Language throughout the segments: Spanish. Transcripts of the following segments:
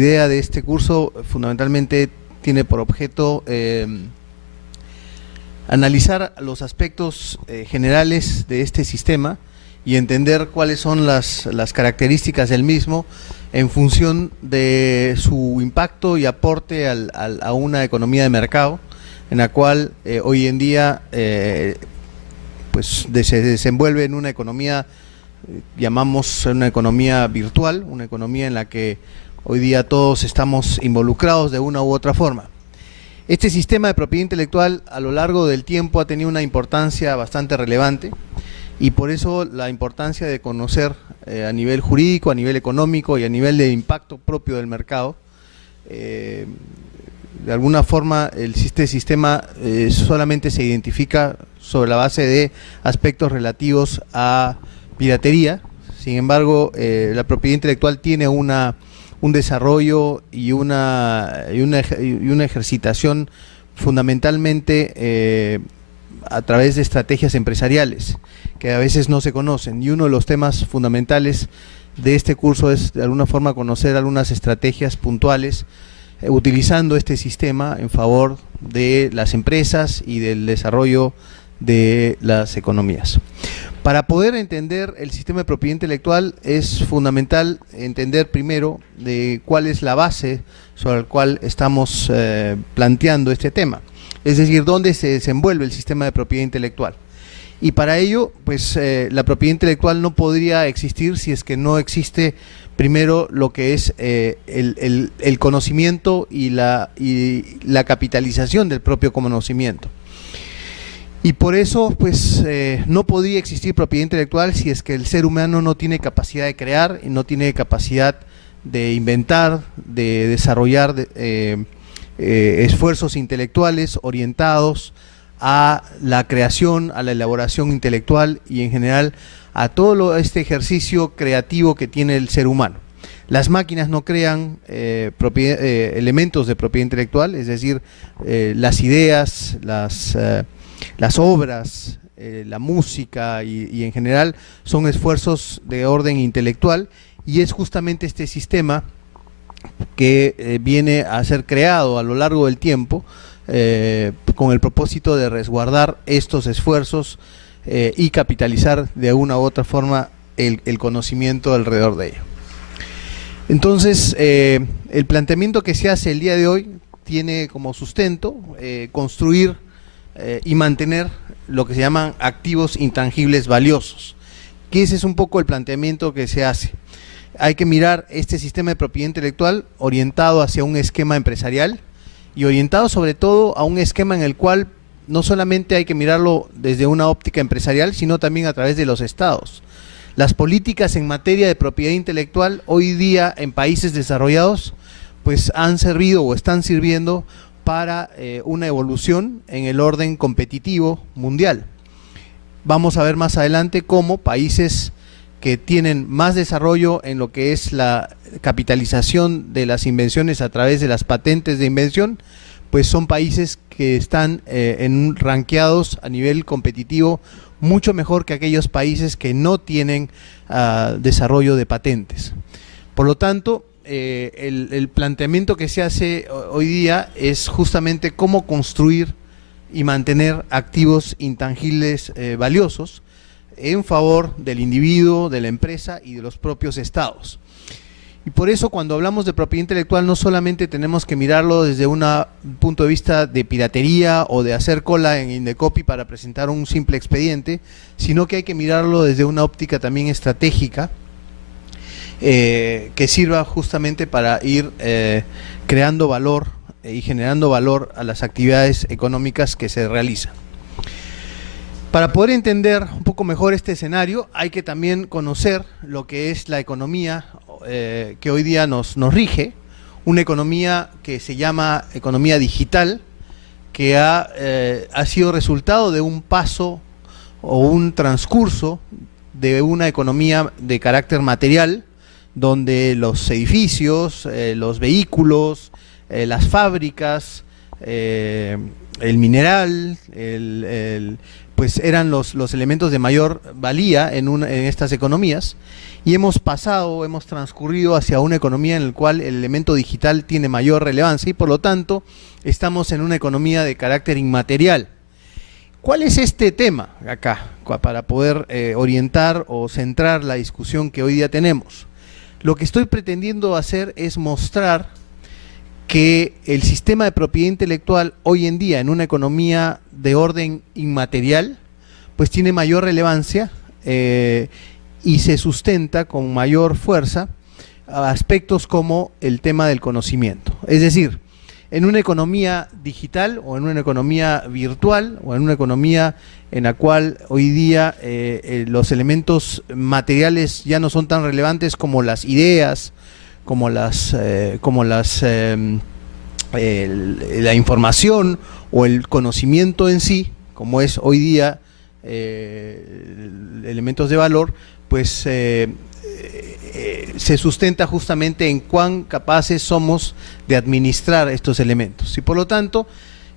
La idea de este curso fundamentalmente tiene por objeto analizar los aspectos generales de este sistema y entender cuáles son las características del mismo en función de su impacto y aporte a una economía de mercado, en la cual hoy en día se desenvuelve en una economía, llamamos una economía virtual, una economía en la que hoy día todos estamos involucrados de una u otra forma. Este sistema de propiedad intelectual a lo largo del tiempo ha tenido una importancia bastante relevante y por eso la importancia de conocer a nivel jurídico, a nivel económico y a nivel de impacto propio del mercado. De alguna forma este sistema solamente se identifica sobre la base de aspectos relativos a piratería. Sin embargo, la propiedad intelectual tiene un desarrollo y una ejercitación fundamentalmente a través de estrategias empresariales que a veces no se conocen, y uno de los temas fundamentales de este curso es de alguna forma conocer algunas estrategias puntuales utilizando este sistema en favor de las empresas y del desarrollo de las economías. Para poder entender el sistema de propiedad intelectual es fundamental entender primero de cuál es la base sobre la cual estamos planteando este tema, es decir, dónde se desenvuelve el sistema de propiedad intelectual. Y para ello, pues la propiedad intelectual no podría existir si es que no existe primero lo que es el conocimiento y la capitalización del propio conocimiento. Y por eso, pues, no podría existir propiedad intelectual si es que el ser humano no tiene capacidad de crear y no tiene capacidad de inventar, de desarrollar esfuerzos intelectuales orientados a la creación, a la elaboración intelectual y en general a todo este ejercicio creativo que tiene el ser humano. Las máquinas no crean elementos de propiedad intelectual, es decir, las ideas, las obras, la música y en general son esfuerzos de orden intelectual, y es justamente este sistema que viene a ser creado a lo largo del tiempo con el propósito de resguardar estos esfuerzos y capitalizar de una u otra forma el conocimiento alrededor de ello. Entonces, el planteamiento que se hace el día de hoy tiene como sustento construir y mantener lo que se llaman activos intangibles valiosos, que ese es un poco el planteamiento que se hace. Hay que mirar este sistema de propiedad intelectual orientado hacia un esquema empresarial y orientado sobre todo a un esquema en el cual no solamente hay que mirarlo desde una óptica empresarial, sino también a través de los estados. Las políticas en materia de propiedad intelectual hoy día en países desarrollados pues han servido o están sirviendo para una evolución en el orden competitivo mundial. Vamos a ver más adelante cómo países que tienen más desarrollo en lo que es la capitalización de las invenciones a través de las patentes de invención, pues son países que están rankeados a nivel competitivo mucho mejor que aquellos países que no tienen desarrollo de patentes. Por lo tanto, el planteamiento que se hace hoy día es justamente cómo construir y mantener activos intangibles valiosos en favor del individuo, de la empresa y de los propios estados. Y por eso cuando hablamos de propiedad intelectual no solamente tenemos que mirarlo desde un punto de vista de piratería o de hacer cola en Indecopy para presentar un simple expediente, sino que hay que mirarlo desde una óptica también estratégica que sirva justamente para ir creando valor y generando valor a las actividades económicas que se realizan. Para poder entender un poco mejor este escenario hay que también conocer lo que es la economía que hoy día nos rige, una economía que se llama economía digital, que ha sido resultado de un paso o un transcurso de una economía de carácter material, donde los edificios, los vehículos, las fábricas, el mineral, pues eran los elementos de mayor valía en estas economías, y hemos transcurrido hacia una economía en la cual el elemento digital tiene mayor relevancia y por lo tanto estamos en una economía de carácter inmaterial. ¿Cuál es este tema acá para poder orientar o centrar la discusión que hoy día tenemos? Lo que estoy pretendiendo hacer es mostrar que el sistema de propiedad intelectual hoy en día en una economía de orden inmaterial pues tiene mayor relevancia y se sustenta con mayor fuerza a aspectos como el tema del conocimiento. Es decir, en una economía digital o en una economía virtual o en una economía en la cual hoy día los elementos materiales ya no son tan relevantes como las ideas, como la información o el conocimiento en sí, como es hoy día elementos de valor, pues se sustenta justamente en cuán capaces somos de administrar estos elementos. Y por lo tanto,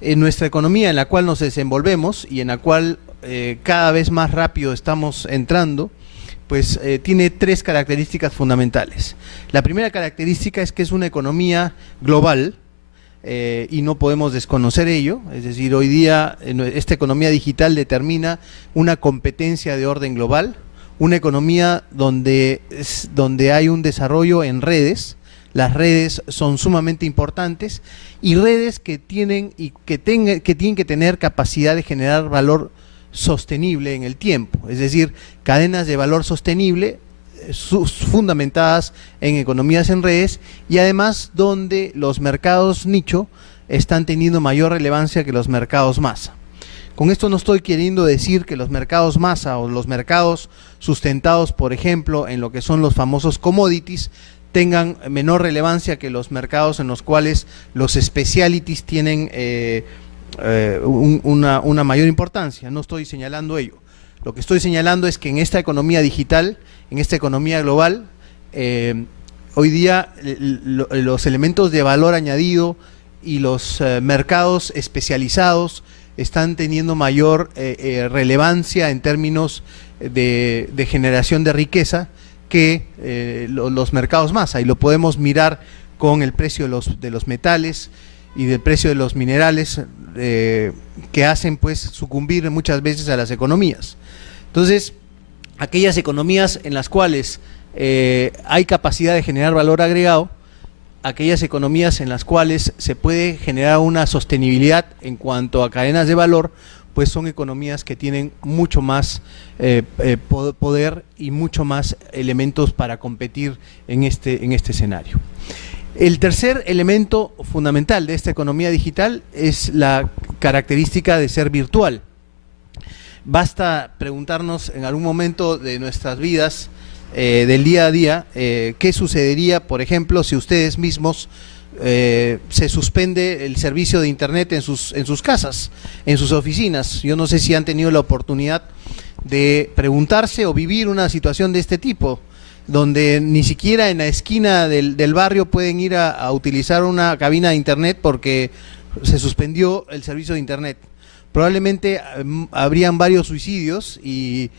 en nuestra economía en la cual nos desenvolvemos y en la cual cada vez más rápido estamos entrando, pues tiene tres características fundamentales. La primera característica es que es una economía global y no podemos desconocer ello, es decir, hoy día esta economía digital determina una competencia de orden global, una economía donde hay un desarrollo en redes. Las redes son sumamente importantes y redes que tienen que tener capacidad de generar valor sostenible en el tiempo, es decir, cadenas de valor sostenible fundamentadas en economías en redes y además donde los mercados nicho están teniendo mayor relevancia que los mercados masa. Con esto no estoy queriendo decir que los mercados masa o los mercados sustentados, por ejemplo, en lo que son los famosos commodities, tengan menor relevancia que los mercados en los cuales los specialities tienen una mayor importancia. No estoy señalando ello. Lo que estoy señalando es que en esta economía digital, en esta economía global, hoy día los elementos de valor añadido y los mercados especializados están teniendo mayor relevancia en términos de generación de riqueza que los mercados masa, y lo podemos mirar con el precio de los metales y del precio de los minerales que hacen pues sucumbir muchas veces a las economías. Entonces, aquellas economías en las cuales hay capacidad de generar valor agregado, aquellas economías en las cuales se puede generar una sostenibilidad en cuanto a cadenas de valor, pues son economías que tienen mucho más poder y mucho más elementos para competir en este escenario. El tercer elemento fundamental de esta economía digital es la característica de ser virtual. Basta preguntarnos en algún momento de nuestras vidas, del día a día, qué sucedería, por ejemplo, si ustedes mismos se suspende el servicio de internet en sus casas, en sus oficinas. Yo no sé si han tenido la oportunidad de preguntarse o vivir una situación de este tipo, donde ni siquiera en la esquina del barrio pueden ir a utilizar una cabina de internet porque se suspendió el servicio de internet. Probablemente habrían varios suicidios y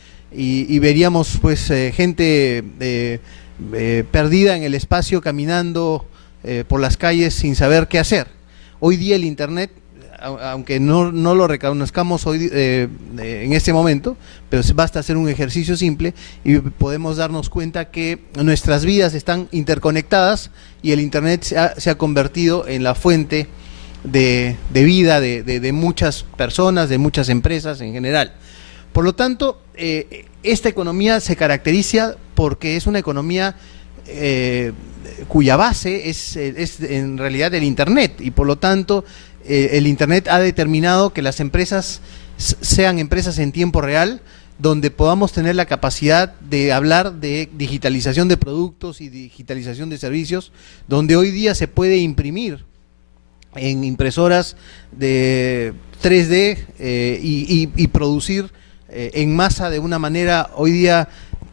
veríamos pues gente perdida en el espacio caminando por las calles sin saber qué hacer. Hoy día el internet, aunque no lo reconozcamos hoy en este momento, pero basta hacer un ejercicio simple y podemos darnos cuenta que nuestras vidas están interconectadas y el internet se ha convertido en la fuente de vida de muchas personas, de muchas empresas en general. Por lo tanto, esta economía se caracteriza porque es una economía cuya base es en realidad el internet, y por lo tanto el internet ha determinado que las empresas sean empresas en tiempo real, donde podamos tener la capacidad de hablar de digitalización de productos y digitalización de servicios, donde hoy día se puede imprimir en impresoras de 3D y producir en masa de una manera hoy día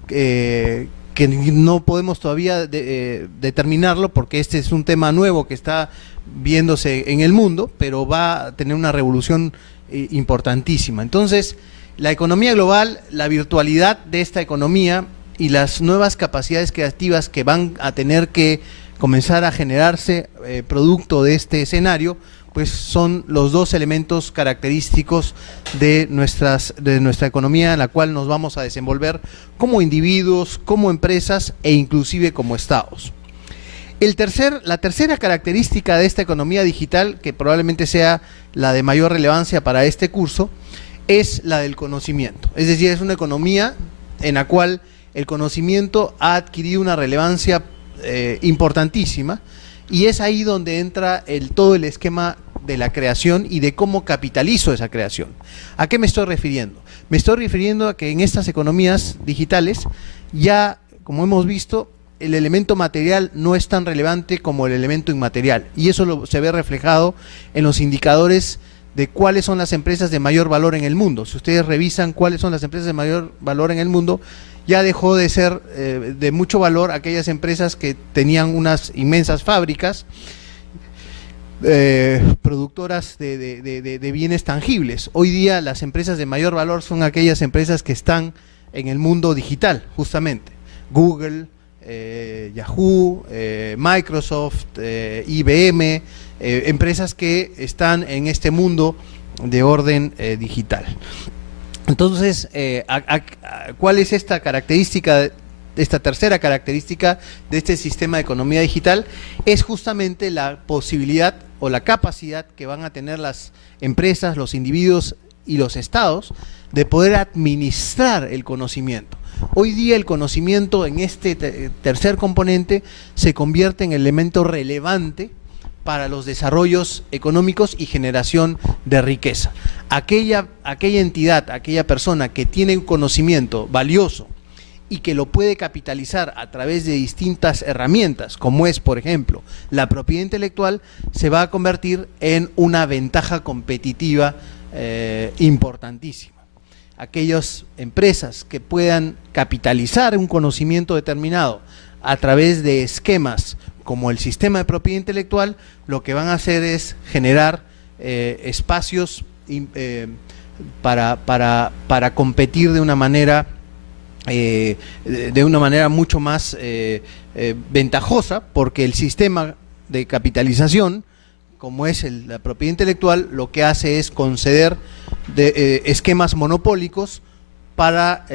que no podemos todavía determinarlo, porque este es un tema nuevo que está viéndose en el mundo, pero va a tener una revolución importantísima. Entonces, la economía global, la virtualidad de esta economía y las nuevas capacidades creativas que van a tener que comenzar a generarse producto de este escenario, pues son los dos elementos característicos de nuestra economía en la cual nos vamos a desenvolver como individuos, como empresas e inclusive como estados. La tercera característica de esta economía digital, que probablemente sea la de mayor relevancia para este curso, es la del conocimiento. Es decir, es una economía en la cual el conocimiento ha adquirido una relevancia importantísima, y es ahí donde entra todo el esquema de la creación y de cómo capitalizo esa creación. ¿A qué me estoy refiriendo? Me estoy refiriendo a que en estas economías digitales ya, como hemos visto, el elemento material no es tan relevante como el elemento inmaterial, y eso se ve reflejado en los indicadores de cuáles son las empresas de mayor valor en el mundo. Si ustedes revisan cuáles son las empresas de mayor valor en el mundo, ya dejó de ser de mucho valor aquellas empresas que tenían unas inmensas fábricas productoras de bienes tangibles. Hoy día las empresas de mayor valor son aquellas empresas que están en el mundo digital, justamente. Google, Yahoo, Microsoft, IBM, empresas que están en este mundo de orden digital. Entonces, ¿cuál es esta característica, esta tercera característica de este sistema de economía digital? Es justamente la posibilidad o la capacidad que van a tener las empresas, los individuos y los estados de poder administrar el conocimiento. Hoy día el conocimiento en este tercer componente se convierte en elemento relevante para los desarrollos económicos y generación de riqueza. Aquella entidad, aquella persona que tiene un conocimiento valioso y que lo puede capitalizar a través de distintas herramientas, como es, por ejemplo, la propiedad intelectual, se va a convertir en una ventaja competitiva importantísima. Aquellas empresas que puedan capitalizar un conocimiento determinado a través de esquemas como el sistema de propiedad intelectual, lo que van a hacer es generar espacios para competir de una manera mucho más ventajosa, porque el sistema de capitalización, como es la propiedad intelectual, lo que hace es conceder esquemas monopólicos para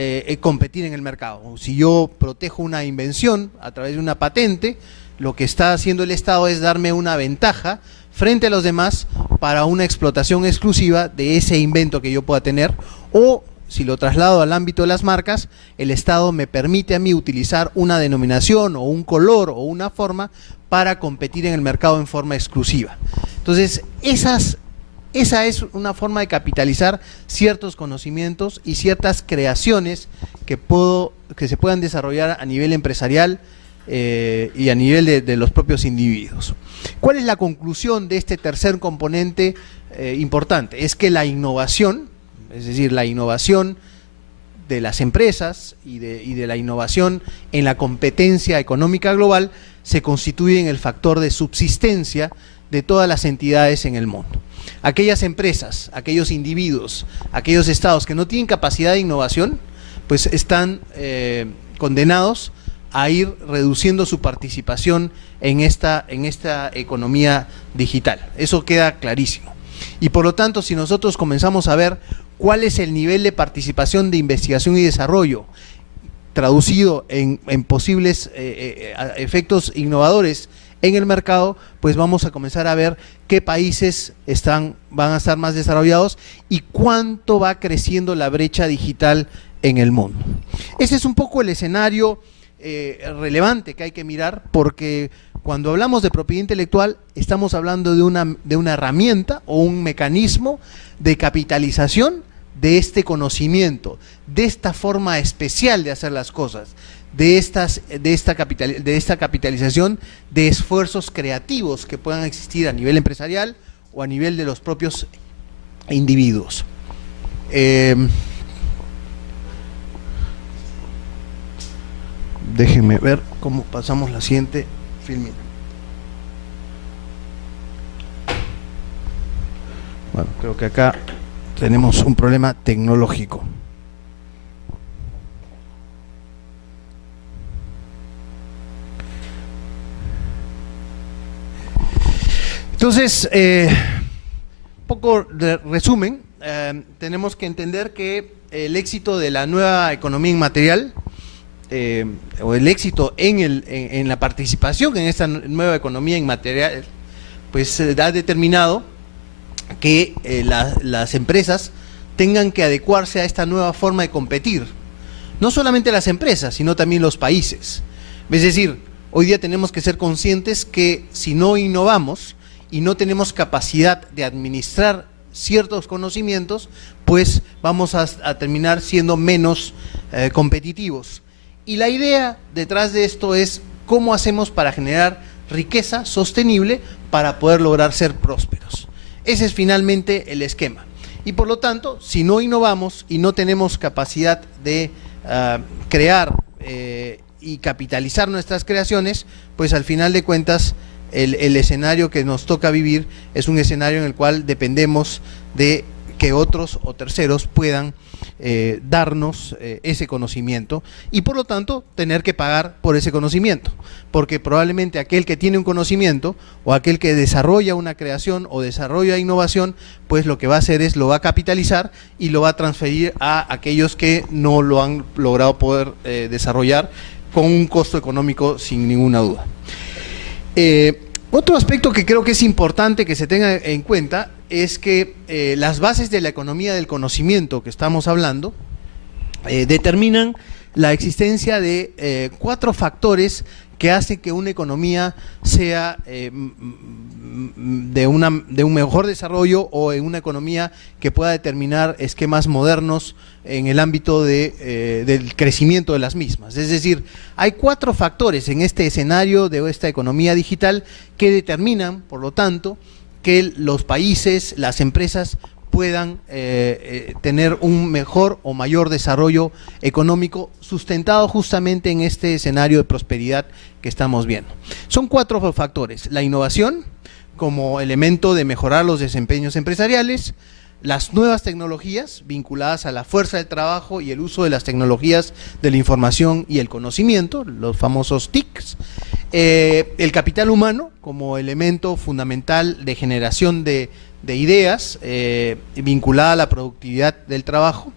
competir en el mercado. Si yo protejo una invención a través de una patente, lo que está haciendo el Estado es darme una ventaja frente a los demás para una explotación exclusiva de ese invento que yo pueda tener, o si lo traslado al ámbito de las marcas, el Estado me permite a mí utilizar una denominación o un color o una forma para competir en el mercado en forma exclusiva. Entonces, esa es una forma de capitalizar ciertos conocimientos y ciertas creaciones que se puedan desarrollar a nivel empresarial y a nivel de los propios individuos. ¿Cuál es la conclusión de este tercer componente importante? Es que la innovación, es decir, la innovación de las empresas y de la innovación en la competencia económica global, se constituye en el factor de subsistencia de todas las entidades en el mundo. Aquellas empresas, aquellos individuos, aquellos estados que no tienen capacidad de innovación, pues están condenados a ir reduciendo su participación en esta economía digital. Eso queda clarísimo. Y por lo tanto, si nosotros comenzamos a ver cuál es el nivel de participación de investigación y desarrollo traducido en posibles efectos innovadores en el mercado, pues vamos a comenzar a ver qué países van a estar más desarrollados y cuánto va creciendo la brecha digital en el mundo. Ese es un poco el escenario relevante que hay que mirar, porque cuando hablamos de propiedad intelectual estamos hablando de una herramienta o un mecanismo de capitalización de este conocimiento, de esta forma especial de hacer las cosas, de esta capitalización de esfuerzos creativos que puedan existir a nivel empresarial o a nivel de los propios individuos. Déjenme ver cómo pasamos la siguiente filmina. Bueno, creo que acá tenemos un problema tecnológico. Entonces, poco de resumen, tenemos que entender que el éxito de la nueva economía inmaterial, o el éxito en la participación en esta nueva economía inmaterial, pues ha determinado que las empresas tengan que adecuarse a esta nueva forma de competir. No solamente las empresas, sino también los países. Es decir, hoy día tenemos que ser conscientes que si no innovamos y no tenemos capacidad de administrar ciertos conocimientos, pues vamos a terminar siendo menos competitivos. Y la idea detrás de esto es cómo hacemos para generar riqueza sostenible para poder lograr ser prósperos. Ese es finalmente el esquema. Y por lo tanto, si no innovamos y no tenemos capacidad de crear y capitalizar nuestras creaciones, pues al final de cuentas el escenario que nos toca vivir es un escenario en el cual dependemos de que otros o terceros puedan darnos ese conocimiento y por lo tanto tener que pagar por ese conocimiento, porque probablemente aquel que tiene un conocimiento o aquel que desarrolla una creación o desarrolla innovación, pues lo que va a hacer es lo va a capitalizar y lo va a transferir a aquellos que no lo han logrado poder desarrollar con un costo económico sin ninguna duda. Otro aspecto que creo que es importante que se tenga en cuenta es que las bases de la economía del conocimiento que estamos hablando determinan la existencia de 4 factores que hacen que una economía sea de un mejor desarrollo o en una economía que pueda determinar esquemas modernos en el ámbito del crecimiento de las mismas. Es decir, hay 4 factores en este escenario de esta economía digital que determinan, por lo tanto, que los países, las empresas puedan tener un mejor o mayor desarrollo económico sustentado justamente en este escenario de prosperidad que estamos viendo. Son 4 factores: la innovación como elemento de mejorar los desempeños empresariales, las nuevas tecnologías vinculadas a la fuerza del trabajo y el uso de las tecnologías de la información y el conocimiento, los famosos TICs, el capital humano como elemento fundamental de generación de ideas vinculada a la productividad del trabajo,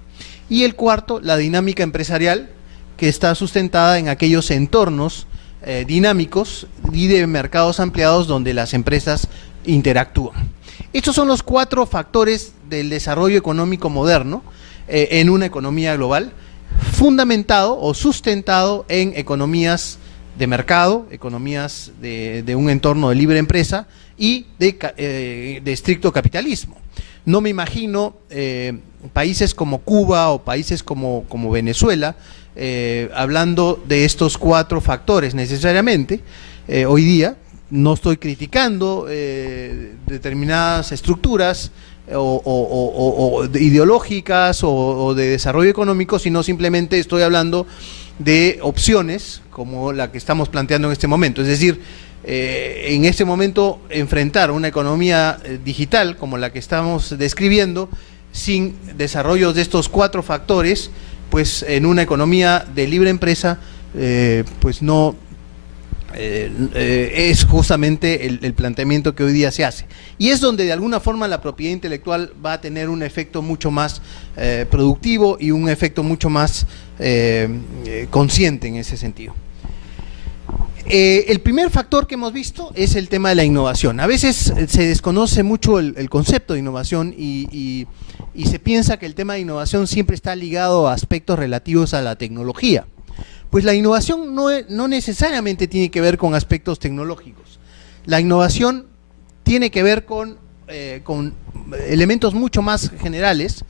y el cuarto, la dinámica empresarial, que está sustentada en aquellos entornos dinámicos y de mercados ampliados donde las empresas interactúan. Estos son los 4 factores del desarrollo económico moderno en una economía global, fundamentado o sustentado en economías de mercado, economías de un entorno de libre empresa y de estricto capitalismo. No me imagino países como Cuba o países como Venezuela hablando de estos 4 factores necesariamente hoy día. No estoy criticando determinadas estructuras o ideológicas o de desarrollo económico, sino simplemente estoy hablando de opciones como la que estamos planteando en este momento. Es decir, en este momento enfrentar una economía digital como la que estamos describiendo sin desarrollos de estos 4 factores, pues en una economía de libre empresa, pues no es justamente el planteamiento que hoy día se hace, y es donde de alguna forma la propiedad intelectual va a tener un efecto mucho más productivo y un efecto mucho más consciente en ese sentido. El primer factor que hemos visto es el tema de la innovación. A veces se desconoce mucho el concepto de innovación y se piensa que el tema de innovación siempre está ligado a aspectos relativos a la tecnología. Pues la innovación no necesariamente tiene que ver con aspectos tecnológicos. La innovación tiene que ver con elementos mucho más generales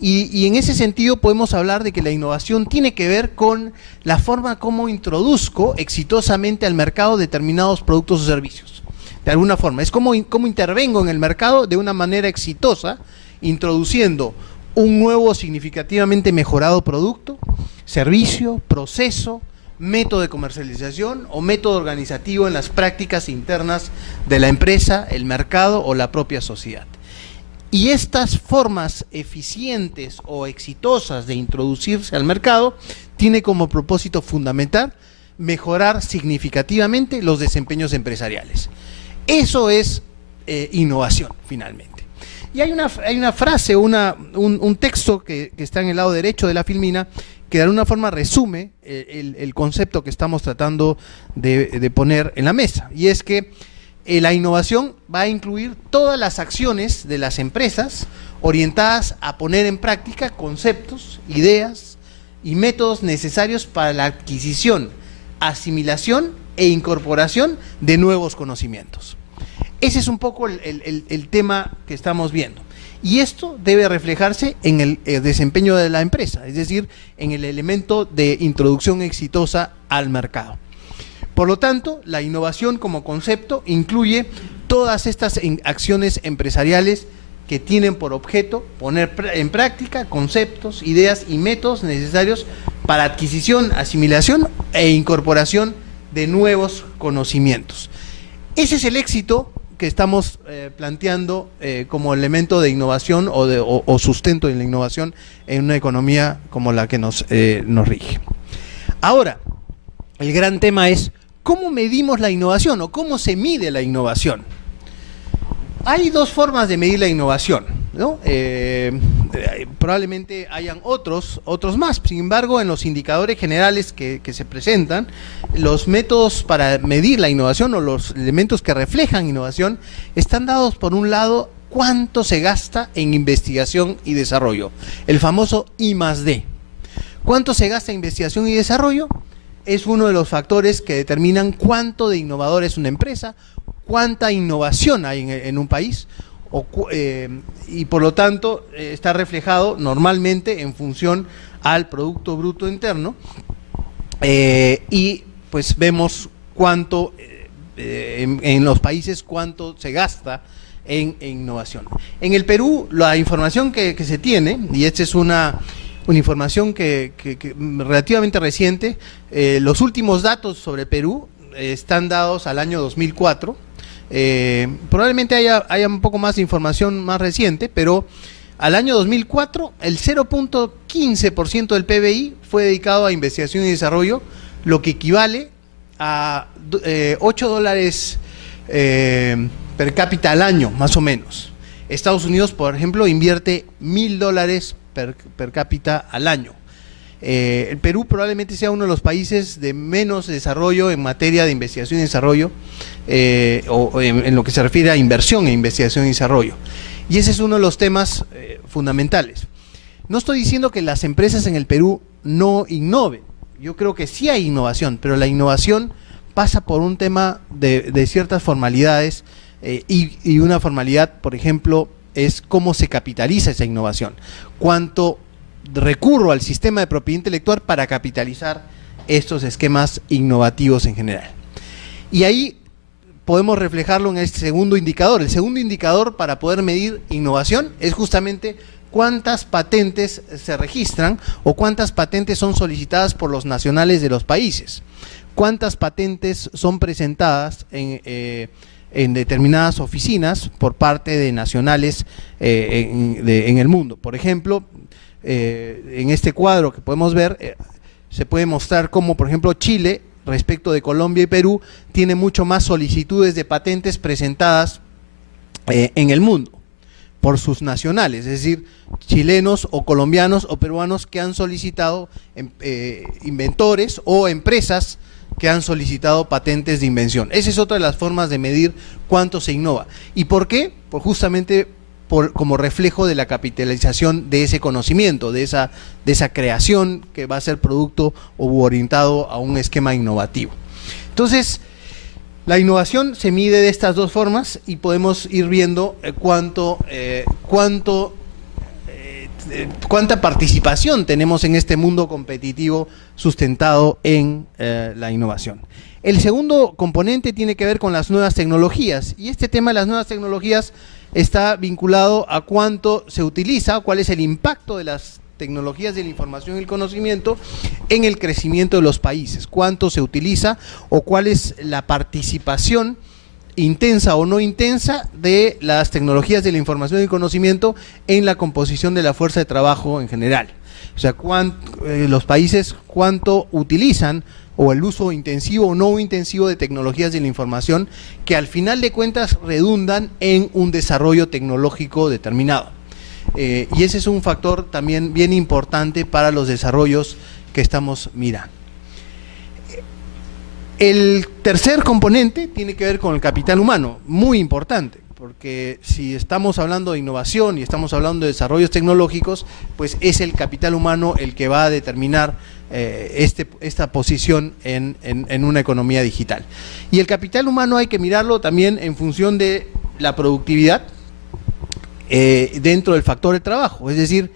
y en ese sentido podemos hablar de que la innovación tiene que ver con la forma como introduzco exitosamente al mercado determinados productos o servicios. De alguna forma, es como intervengo en el mercado de una manera exitosa, introduciendo un nuevo significativamente mejorado producto, servicio, proceso, método de comercialización o método organizativo en las prácticas internas de la empresa, el mercado o la propia sociedad. Y estas formas eficientes o exitosas de introducirse al mercado tiene como propósito fundamental mejorar significativamente los desempeños empresariales. Eso es innovación, finalmente. Y hay una frase, un texto que está en el lado derecho de la filmina, que de alguna forma resume el concepto que estamos tratando de poner en la mesa, y es que la innovación va a incluir todas las acciones de las empresas orientadas a poner en práctica conceptos, ideas y métodos necesarios para la adquisición, asimilación e incorporación de nuevos conocimientos. Ese es un poco el tema que estamos viendo. Y esto debe reflejarse en el desempeño de la empresa, es decir, en el elemento de introducción exitosa al mercado. Por lo tanto, la innovación como concepto incluye todas estas acciones empresariales que tienen por objeto poner en práctica conceptos, ideas y métodos necesarios para adquisición, asimilación e incorporación de nuevos conocimientos. Ese es el éxito que estamos planteando como elemento de innovación o sustento de la innovación en una economía como la que nos rige. Ahora, el gran tema es ¿cómo medimos la innovación o cómo se mide la innovación? Hay dos formas de medir la innovación, ¿no? Probablemente hayan otros más. Sin embargo, en los indicadores generales que se presentan, los métodos para medir la innovación o los elementos que reflejan innovación están dados por un lado cuánto se gasta en investigación y desarrollo, el famoso I+D. ¿Cuánto se gasta en investigación y desarrollo? Es uno de los factores que determinan cuánto de innovador es una empresa, cuánta innovación hay en un país, y por lo tanto está reflejado normalmente en función al Producto Bruto Interno, y pues vemos cuánto en los países cuánto se gasta en innovación. En el Perú, la información que se tiene, y esta es una información que relativamente reciente, los últimos datos sobre Perú están dados al año 2004. Probablemente haya un poco más de información más reciente, pero al año 2004 el 0.15% del PBI fue dedicado a investigación y desarrollo, lo que equivale a $8 per cápita al año, más o menos. Estados Unidos, por ejemplo, invierte $1.000 per cápita al año. El Perú probablemente sea uno de los países de menos desarrollo en materia de investigación y desarrollo, o en lo que se refiere a inversión en investigación y desarrollo. Y ese es uno de los temas fundamentales. No estoy diciendo que las empresas en el Perú no innoven. Yo creo que sí hay innovación, pero la innovación pasa por un tema de ciertas formalidades, y una formalidad, por ejemplo, es cómo se capitaliza esa innovación. Cuánto recurro al sistema de propiedad intelectual para capitalizar estos esquemas innovativos en general. Y ahí podemos reflejarlo en este segundo indicador. El segundo indicador para poder medir innovación es justamente cuántas patentes se registran o cuántas patentes son solicitadas por los nacionales de los países. Cuántas patentes son presentadas en determinadas oficinas por parte de nacionales en el mundo. Por ejemplo, en este cuadro que podemos ver, se puede mostrar cómo, por ejemplo, Chile, respecto de Colombia y Perú, tiene mucho más solicitudes de patentes presentadas en el mundo por sus nacionales, es decir, chilenos o colombianos o peruanos que han solicitado inventores o empresas que han solicitado patentes de invención. Esa es otra de las formas de medir cuánto se innova. ¿Y por qué? Pues justamente como reflejo de la capitalización de ese conocimiento, de esa creación que va a ser producto o orientado a un esquema innovativo. Entonces, la innovación se mide de estas dos formas y podemos ir viendo cuánta participación tenemos en este mundo competitivo sustentado en la innovación. El segundo componente tiene que ver con las nuevas tecnologías, y este tema de las nuevas tecnologías está vinculado a cuánto se utiliza, cuál es el impacto de las tecnologías de la información y el conocimiento en el crecimiento de los países, cuánto se utiliza o cuál es la participación intensa o no intensa de las tecnologías de la información y el conocimiento en la composición de la fuerza de trabajo en general. O sea, los países cuánto utilizan o el uso intensivo o no intensivo de tecnologías de la información que al final de cuentas redundan en un desarrollo tecnológico determinado. Y ese es un factor también bien importante para los desarrollos que estamos mirando. El tercer componente tiene que ver con el capital humano, muy importante, porque si estamos hablando de innovación y estamos hablando de desarrollos tecnológicos, pues es el capital humano el que va a determinar esta posición en una economía digital. Y el capital humano hay que mirarlo también en función de la productividad dentro del factor de trabajo, es decir,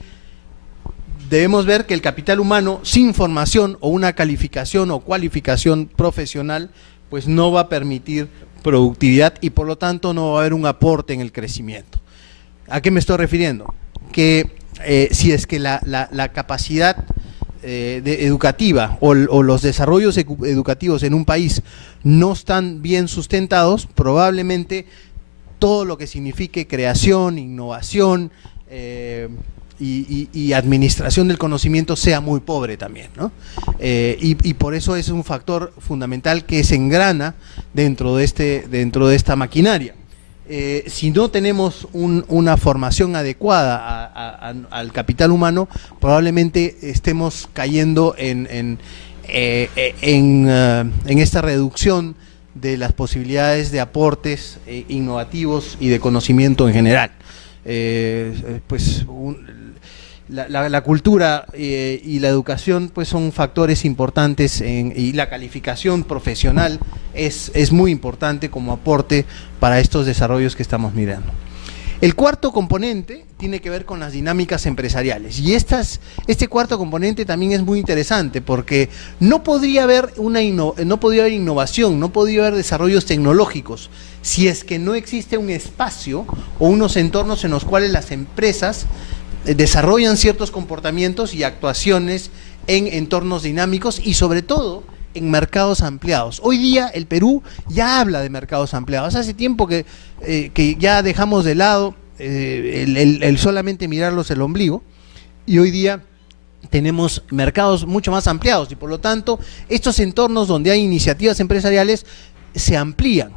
debemos ver que el capital humano sin formación o una calificación o cualificación profesional pues no va a permitir productividad y por lo tanto no va a haber un aporte en el crecimiento. ¿A qué me estoy refiriendo? Que si es que la capacidad educativa o los desarrollos educativos en un país no están bien sustentados, probablemente todo lo que signifique creación, innovación y administración del conocimiento sea muy pobre también, ¿no? Y por eso es un factor fundamental que se engrana dentro de esta maquinaria. Si no tenemos una formación adecuada al capital humano, probablemente estemos cayendo en esta reducción de las posibilidades de aportes innovativos y de conocimiento en general. La cultura y la educación pues son factores importantes y la calificación profesional es muy importante como aporte para estos desarrollos que estamos mirando. El cuarto componente tiene que ver con las dinámicas empresariales y este cuarto componente también es muy interesante porque no podría haber innovación, no podría haber desarrollos tecnológicos si es que no existe un espacio o unos entornos en los cuales las empresas desarrollan ciertos comportamientos y actuaciones en entornos dinámicos y sobre todo en mercados ampliados. Hoy día el Perú ya habla de mercados ampliados. Hace tiempo que ya dejamos de lado el solamente mirarlos el ombligo y hoy día tenemos mercados mucho más ampliados y por lo tanto estos entornos donde hay iniciativas empresariales se amplían.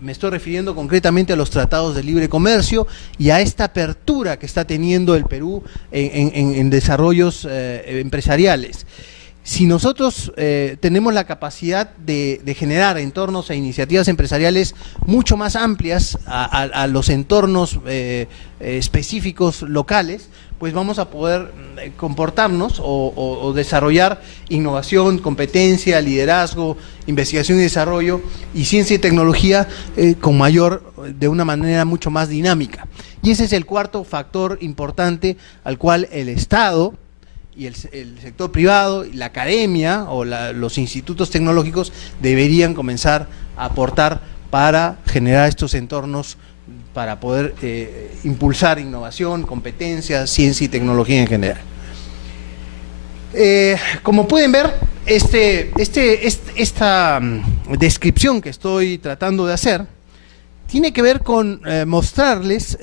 Me estoy refiriendo concretamente a los tratados de libre comercio y a esta apertura que está teniendo el Perú en desarrollos empresariales. Si nosotros tenemos la capacidad de generar entornos e iniciativas empresariales mucho más amplias a los entornos específicos locales, pues vamos a poder comportarnos o desarrollar innovación, competencia, liderazgo, investigación y desarrollo y ciencia y tecnología de una manera mucho más dinámica. Y ese es el cuarto factor importante al cual el Estado y el sector privado, la academia o los institutos tecnológicos deberían comenzar a aportar para generar estos entornos para poder impulsar innovación, competencia, ciencia y tecnología en general. Como pueden ver, esta descripción que estoy tratando de hacer tiene que ver con mostrarles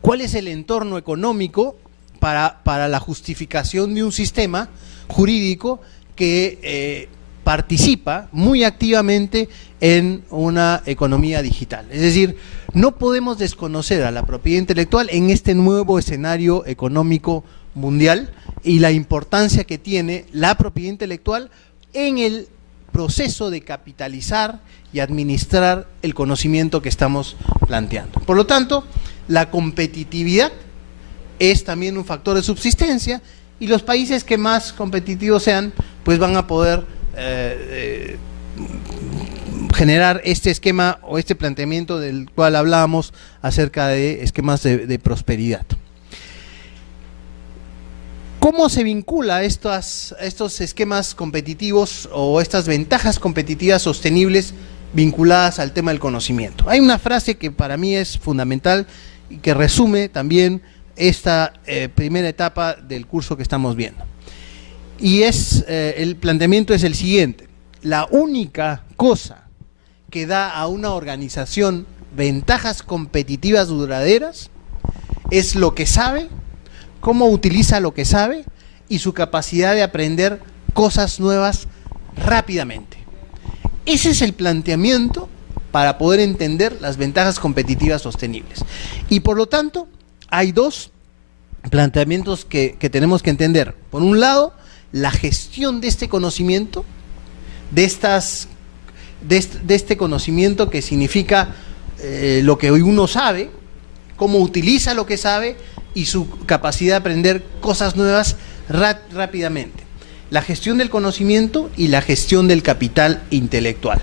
cuál es el entorno económico para la justificación de un sistema jurídico que participa muy activamente en una economía digital. Es decir, no podemos desconocer a la propiedad intelectual en este nuevo escenario económico mundial y la importancia que tiene la propiedad intelectual en el proceso de capitalizar y administrar el conocimiento que estamos planteando. Por lo tanto, la competitividad es también un factor de subsistencia y los países que más competitivos sean, pues van a poder generar este esquema o este planteamiento del cual hablábamos acerca de esquemas de prosperidad. ¿Cómo se vincula estos esquemas competitivos o estas ventajas competitivas sostenibles vinculadas al tema del conocimiento? Hay una frase que para mí es fundamental y que resume también esta primera etapa del curso que estamos viendo. Y el planteamiento es el siguiente: la única cosa que da a una organización ventajas competitivas duraderas es lo que sabe, cómo utiliza lo que sabe y su capacidad de aprender cosas nuevas rápidamente. Ese es el planteamiento para poder entender las ventajas competitivas sostenibles. Y por lo tanto, hay dos planteamientos que tenemos que entender. Por un lado, la gestión de este conocimiento, de este conocimiento que significa lo que hoy uno sabe, cómo utiliza lo que sabe y su capacidad de aprender cosas nuevas rápidamente. La gestión del conocimiento y la gestión del capital intelectual.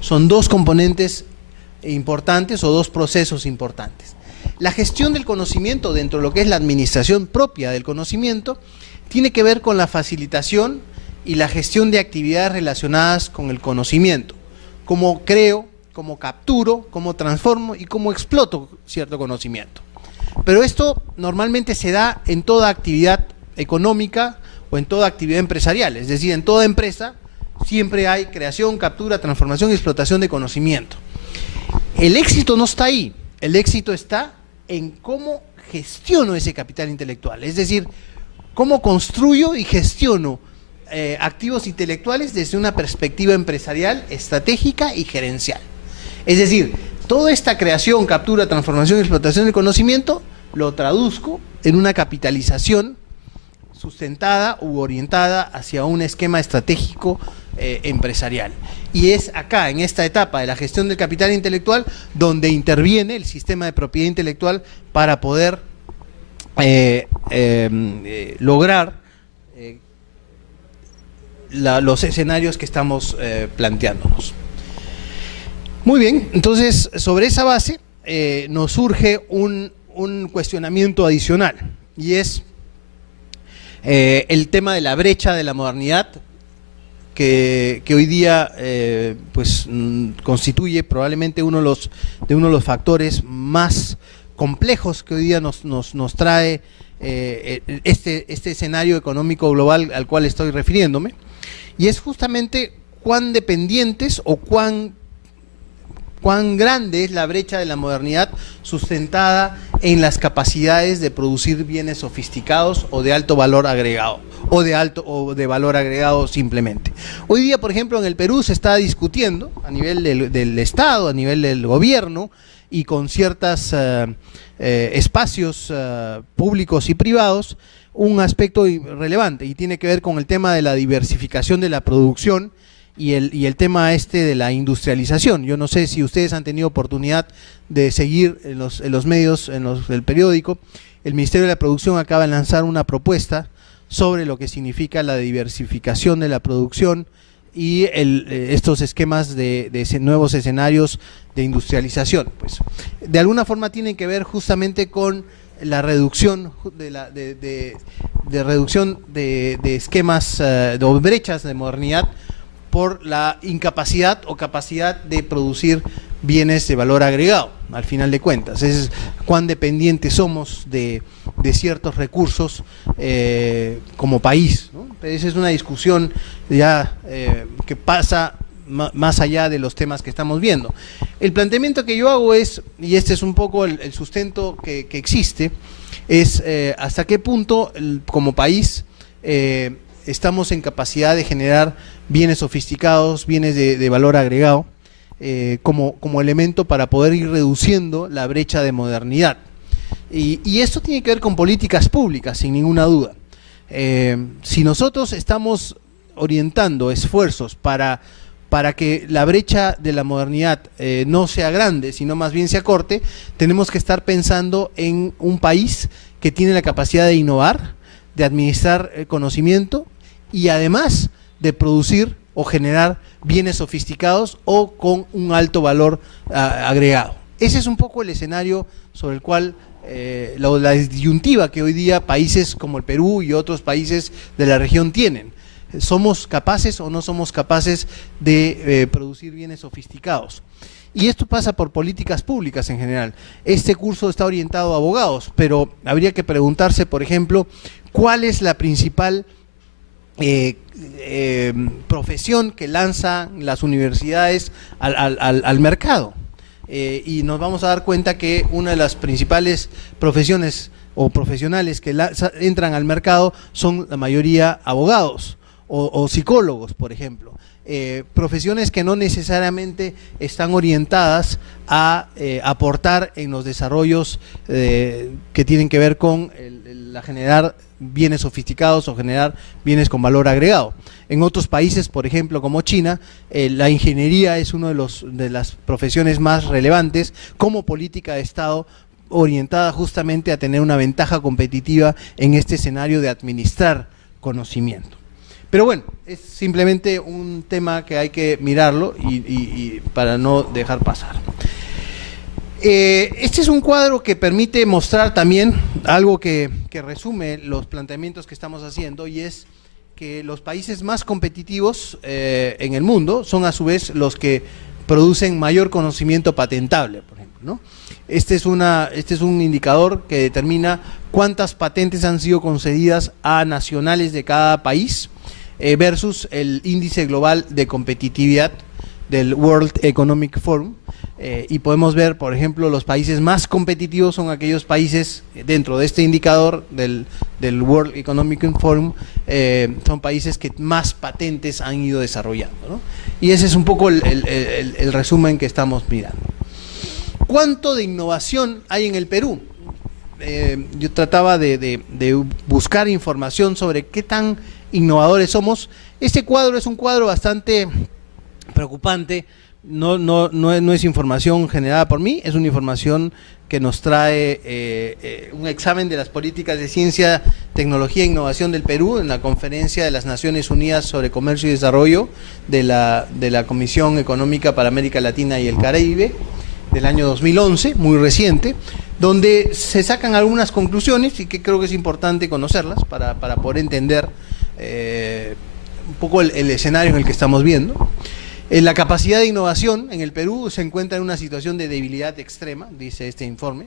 Son dos componentes importantes o dos procesos importantes. La gestión del conocimiento dentro de lo que es la administración propia del conocimiento tiene que ver con la facilitación y la gestión de actividades relacionadas con el conocimiento. Cómo creo, cómo capturo, cómo transformo y cómo exploto cierto conocimiento. Pero esto normalmente se da en toda actividad económica o en toda actividad empresarial, es decir, en toda empresa siempre hay creación, captura, transformación y explotación de conocimiento. El éxito no está ahí, el éxito está en cómo gestiono ese capital intelectual, es decir, cómo construyo y gestiono activos intelectuales desde una perspectiva empresarial, estratégica y gerencial. Es decir, toda esta creación, captura, transformación y explotación del conocimiento lo traduzco en una capitalización sustentada u orientada hacia un esquema estratégico empresarial. Y es acá, en esta etapa de la gestión del capital intelectual, donde interviene el sistema de propiedad intelectual para poder lograr los escenarios que estamos planteándonos. Muy bien, entonces sobre esa base nos surge un cuestionamiento adicional, y es el tema de la brecha de la modernidad, que hoy día constituye probablemente uno de los factores más complejos que hoy día nos trae este escenario económico global al cual estoy refiriéndome, y es justamente cuán dependientes o cuán grande es la brecha de la modernidad sustentada en las capacidades de producir bienes sofisticados o de alto valor agregado, o de valor agregado simplemente. Hoy día, por ejemplo, en el Perú se está discutiendo a nivel del Estado, a nivel del gobierno y con ciertos espacios públicos y privados, un aspecto relevante, y tiene que ver con el tema de la diversificación de la producción y el tema de la industrialización. Yo no sé si ustedes han tenido oportunidad de seguir en los medios, el periódico. El Ministerio de la Producción acaba de lanzar una propuesta sobre lo que significa la diversificación de la producción y estos esquemas de nuevos escenarios de industrialización. Pues, de alguna forma tienen que ver justamente con la reducción de esquemas de brechas de modernidad por la incapacidad o capacidad de producir bienes de valor agregado, al final de cuentas. Es cuán dependientes somos de ciertos recursos como país, ¿no? Esa es una discusión ya que pasa más allá de los temas que estamos viendo. El planteamiento que yo hago es, y este es un poco el sustento que existe, es hasta qué punto como país estamos en capacidad de generar bienes sofisticados, bienes de valor agregado, como elemento para poder ir reduciendo la brecha de modernidad. Y esto tiene que ver con políticas públicas, sin ninguna duda. Si nosotros estamos orientando esfuerzos para que la brecha de la modernidad no sea grande, sino más bien se acorte, tenemos que estar pensando en un país que tiene la capacidad de innovar, de administrar conocimiento y además de producir o generar bienes sofisticados o con un alto valor agregado. Ese es un poco el escenario sobre el cual la disyuntiva que hoy día países como el Perú y otros países de la región tienen. ¿Somos capaces o no somos capaces de producir bienes sofisticados? Y esto pasa por políticas públicas en general. Este curso está orientado a abogados, pero habría que preguntarse, por ejemplo, ¿cuál es la principal profesión que lanzan las universidades al mercado? Y nos vamos a dar cuenta que una de las principales profesiones o profesionales que entran al mercado son la mayoría abogados o psicólogos, por ejemplo. Profesiones que no necesariamente están orientadas a aportar en los desarrollos que tienen que ver con la generar bienes sofisticados o generar bienes con valor agregado. En otros países, por ejemplo, como China, la ingeniería es una de las profesiones más relevantes como política de Estado, orientada justamente a tener una ventaja competitiva en este escenario de administrar conocimiento. Pero bueno, es simplemente un tema que hay que mirarlo y para no dejar pasar. Este es un cuadro que permite mostrar también algo que resume los planteamientos que estamos haciendo, y es que los países más competitivos en el mundo son a su vez los que producen mayor conocimiento patentable, por ejemplo, ¿no? Este es un indicador que determina cuántas patentes han sido concedidas a nacionales de cada país versus el índice global de competitividad del World Economic Forum, y podemos ver, por ejemplo, los países más competitivos son aquellos países dentro de este indicador del World Economic Forum, son países que más patentes han ido desarrollando, ¿no? Y ese es un poco el resumen que estamos mirando. ¿Cuánto de innovación hay en el Perú? Yo trataba de buscar información sobre qué tan innovadores somos. Este cuadro es un cuadro bastante preocupante. No es información generada por mí, es una información que nos trae un examen de las políticas de ciencia, tecnología e innovación del Perú en la Conferencia de las Naciones Unidas sobre Comercio y Desarrollo de la Comisión Económica para América Latina y el Caribe del año 2011, muy reciente, donde se sacan algunas conclusiones y que creo que es importante conocerlas para poder entender un poco el escenario en el que estamos viendo. La capacidad de innovación en el Perú se encuentra en una situación de debilidad extrema, dice este informe.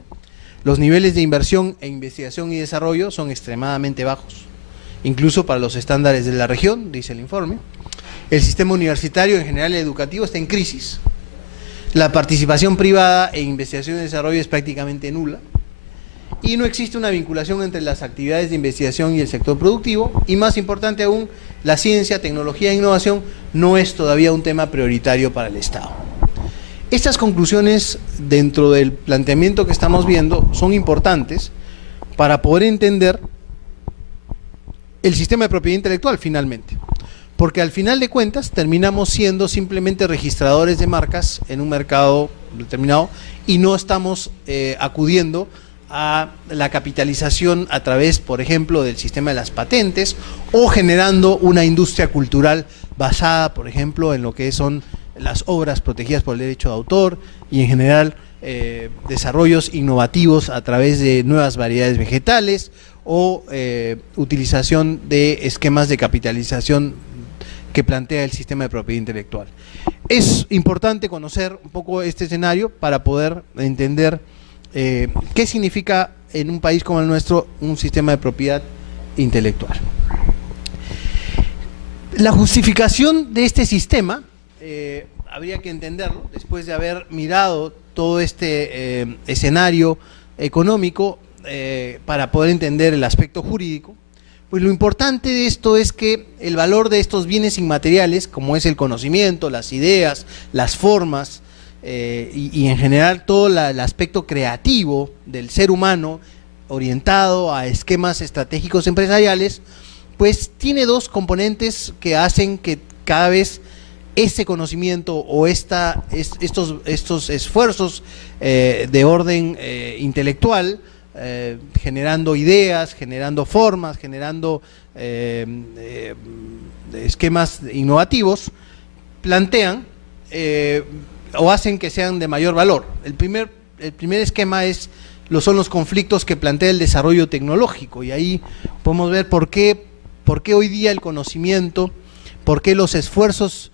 Los niveles de inversión en investigación y desarrollo son extremadamente bajos, incluso para los estándares de la región, dice el informe. El sistema universitario en general educativo está en crisis. La participación privada en investigación y desarrollo es prácticamente nula. Y no existe una vinculación entre las actividades de investigación y el sector productivo, y más importante aún, la ciencia, tecnología e innovación no es todavía un tema prioritario para el Estado. Estas conclusiones, dentro del planteamiento que estamos viendo, son importantes para poder entender el sistema de propiedad intelectual finalmente, porque al final de cuentas terminamos siendo simplemente registradores de marcas en un mercado determinado y no estamos acudiendo a la capitalización a través, por ejemplo, del sistema de las patentes, o generando una industria cultural basada, por ejemplo, en lo que son las obras protegidas por el derecho de autor y en general desarrollos innovativos a través de nuevas variedades vegetales o utilización de esquemas de capitalización que plantea el sistema de propiedad intelectual. Es importante conocer un poco este escenario para poder entender qué significa en un país como el nuestro un sistema de propiedad intelectual. La justificación de este sistema habría que entenderlo después de haber mirado todo este escenario económico para poder entender el aspecto jurídico. Pues lo importante de esto es que el valor de estos bienes inmateriales, como es el conocimiento, las ideas, las formas, y en general todo el aspecto creativo del ser humano orientado a esquemas estratégicos empresariales, pues tiene dos componentes que hacen que cada vez ese conocimiento o estos esfuerzos de orden intelectual, generando ideas, generando formas, generando esquemas innovativos, plantean o hacen que sean de mayor valor. El primer esquema son los conflictos que plantea el desarrollo tecnológico, y ahí podemos ver por qué hoy día el conocimiento, por qué los esfuerzos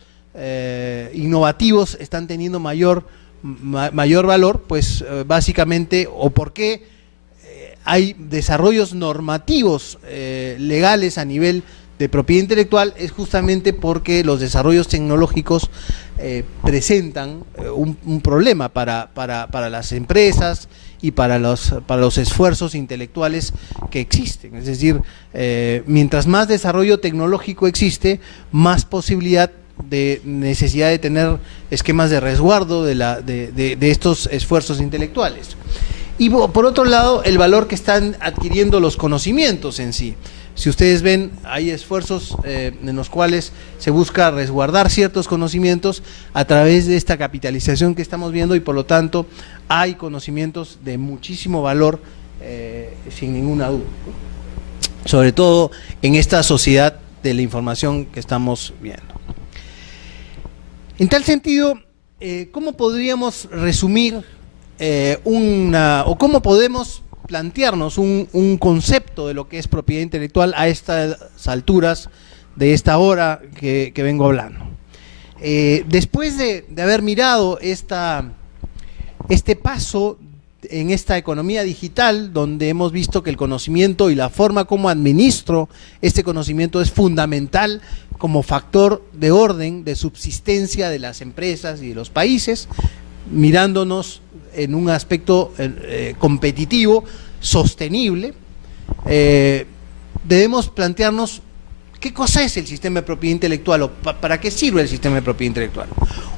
innovativos están teniendo mayor valor, pues básicamente, o por qué hay desarrollos normativos legales a nivel de propiedad intelectual, es justamente porque los desarrollos tecnológicos presentan un problema para las empresas y para los esfuerzos intelectuales que existen. Es decir, mientras más desarrollo tecnológico existe, más posibilidad de necesidad de tener esquemas de resguardo de estos esfuerzos intelectuales. Y por otro lado, el valor que están adquiriendo los conocimientos en sí. Si ustedes ven, hay esfuerzos en los cuales se busca resguardar ciertos conocimientos a través de esta capitalización que estamos viendo, y por lo tanto hay conocimientos de muchísimo valor, sin ninguna duda, sobre todo en esta sociedad de la información que estamos viendo. En tal sentido, ¿cómo podríamos resumir o cómo podemos plantearnos un concepto de lo que es propiedad intelectual a estas alturas de esta hora que vengo hablando? Después de haber mirado este paso en esta economía digital, donde hemos visto que el conocimiento y la forma como administro este conocimiento es fundamental como factor de orden, de subsistencia de las empresas y de los países, mirándonos en un aspecto competitivo, sostenible, debemos plantearnos qué cosa es el sistema de propiedad intelectual o para qué sirve el sistema de propiedad intelectual.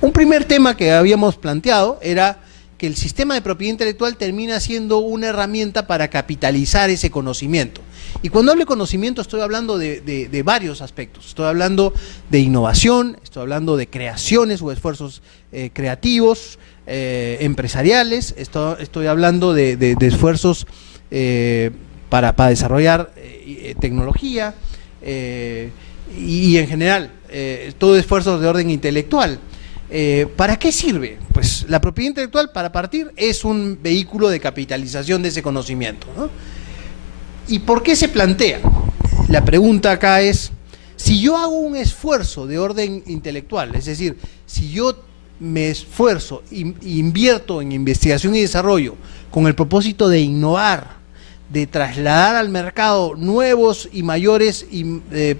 Un primer tema que habíamos planteado era que el sistema de propiedad intelectual termina siendo una herramienta para capitalizar ese conocimiento. Y cuando hablo de conocimiento estoy hablando de varios aspectos. Estoy hablando de innovación, estoy hablando de creaciones o esfuerzos creativos, empresariales, estoy hablando de esfuerzos para desarrollar tecnología y en general todo esfuerzos de orden intelectual. ¿Para qué sirve? Pues la propiedad intelectual, para partir, es un vehículo de capitalización de ese conocimiento, ¿no? ¿Y por qué se plantea? La pregunta acá es, si yo hago un esfuerzo de orden intelectual, es decir, si yo me esfuerzo e invierto en investigación y desarrollo con el propósito de innovar, de trasladar al mercado nuevos y mayores